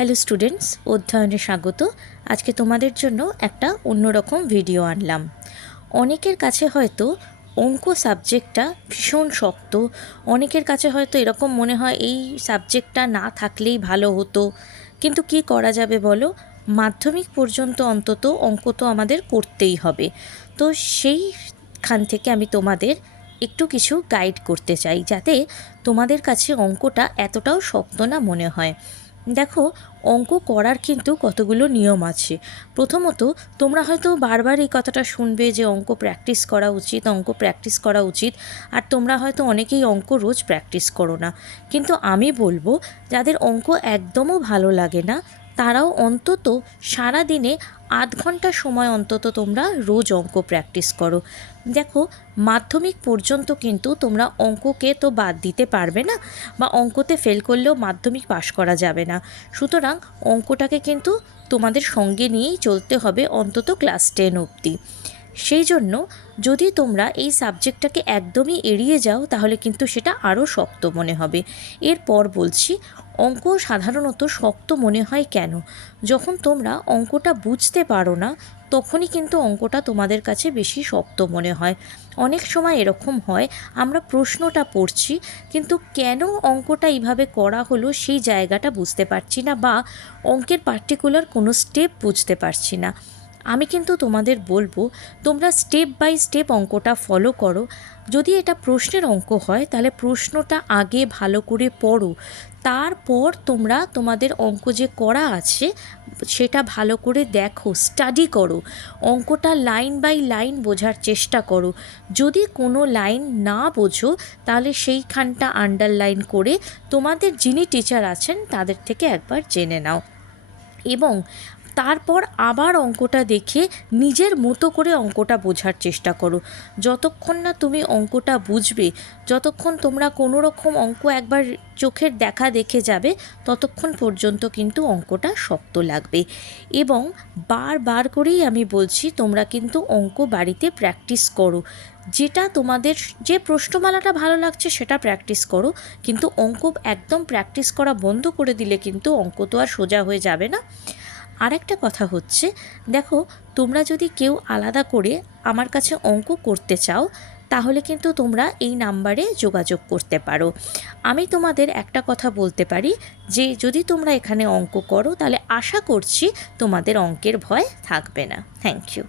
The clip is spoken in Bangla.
হ্যালো স্টুডেন্টস, অধ্যয়নে স্বাগত। আজকে তোমাদের জন্য একটা অন্যরকম ভিডিও আনলাম। অনেকের কাছে হয়তো অঙ্ক সাবজেক্টটা ভীষণ শক্ত, অনেকের কাছে হয়তো এরকম মনে হয় এই সাবজেক্টটা না থাকলেই ভালো হতো, কিন্তু কি করা যাবে বলো? মাধ্যমিক পর্যন্ত অন্তত অঙ্ক তো আমাদের করতেই হবে। তো সেইখান থেকে আমি তোমাদের একটু কিছু গাইড করতে চাই, যাতে তোমাদের কাছে অঙ্কটা এতটাও শক্ত না মনে হয়। দেখো, অঙ্ক করার কিন্তু কতগুলো নিয়ম আছে। প্রথমত, তোমরা হয়তো বারবার এই কথাটা শুনবে যে অঙ্ক প্র্যাকটিস করা উচিত, অঙ্ক প্র্যাকটিস করা উচিত। আর তোমরা হয়তো অনেকেই অঙ্ক রোজ প্র্যাকটিস করো না, কিন্তু আমি বলবো যাদের অঙ্ক একদমও ভালো লাগে না তারাও অন্তত সারা দিনে আধ ঘন্টা সময় অন্তত তোমরা রোজ অঙ্ক প্র্যাকটিস করো। দেখো, মাধ্যমিক পর্যন্ত কিন্তু তোমরা অঙ্ককে তো বাদ দিতে পারবে না, বা অঙ্কতে ফেল করলেও মাধ্যমিক পাশ করা যাবে না। সুতরাং অঙ্কটাকে কিন্তু তোমাদের সঙ্গে নিয়েই চলতে হবে অন্তত ক্লাস 10 অবধি। সেই জন্য যদি তোমরা এই সাবজেক্টটাকে একদমই এড়িয়ে যাও তাহলে কিন্তু সেটা আরও শক্ত মনে হবে। এরপর বলছি, অঙ্ক সাধারণত শক্ত মনে হয় কেন? যখন তোমরা অঙ্কটা বুঝতে পারো না তখনই কিন্তু অঙ্কটা তোমাদের কাছে বেশি শক্ত মনে হয়। অনেক সময় এরকম হয়, আমরা প্রশ্নটা পড়ছি কিন্তু কেন অঙ্কটা এইভাবে করা হলো সেই জায়গাটা বুঝতে পারছি না, বা অঙ্কের পার্টিকুলার কোনো স্টেপ বুঝতে পারছি না। আমি কিন্তু তোমাদের বলবো তোমরা স্টেপ বাই স্টেপ অঙ্কটা ফলো করো। যদি এটা প্রশ্নের অঙ্ক হয় তাহলে প্রশ্নটা আগে ভালো করে পড়ো, তারপর তোমরা তোমাদের অঙ্ক যে করা আছে সেটা ভালো করে দেখো, স্টাডি করো, অঙ্কটা লাইন বাই লাইন বোঝার চেষ্টা করো। যদি কোনো লাইন না বোঝো তাহলে সেইখানটা আন্ডারলাইন করে তোমাদের যিনি টিচার আছেন তাদের থেকে একবার জেনে নাও, এবং তারপর আবার অঙ্কটা দেখে নিজের মতো করে অঙ্কটা বোঝার চেষ্টা করো। যতক্ষণ না তুমি অঙ্কটা বুঝবে, যতক্ষণ তোমরা কোনো রকম অঙ্ক একবার চোখের দেখা দেখে যাবে, ততক্ষণ পর্যন্ত কিন্তু অঙ্কটা শক্ত লাগবে। এবং বারবার করেই আমি বলছি, তোমরা কিন্তু অঙ্ক বাড়িতে প্র্যাকটিস করো। যেটা তোমাদের যে প্রশ্নমালাটা ভালো লাগছে সেটা প্র্যাকটিস করো, কিন্তু অঙ্ক একদম প্র্যাকটিস করা বন্ধ করে দিলে কিন্তু অঙ্ক তো আর সোজা হয়ে যাবে না। আরেকটা কথা হচ্ছে, দেখো, তোমরা যদি কেউ আলাদা করে আমার কাছে অঙ্ক করতে চাও তাহলে কিন্তু তোমরা এই নাম্বারে যোগাযোগ করতে পারো। আমি তোমাদের একটা কথা বলতে পারি যে যদি তোমরা এখানে অঙ্ক করো তাহলে আশা করছি তোমাদের অঙ্কের ভয় থাকবে না। Thank you.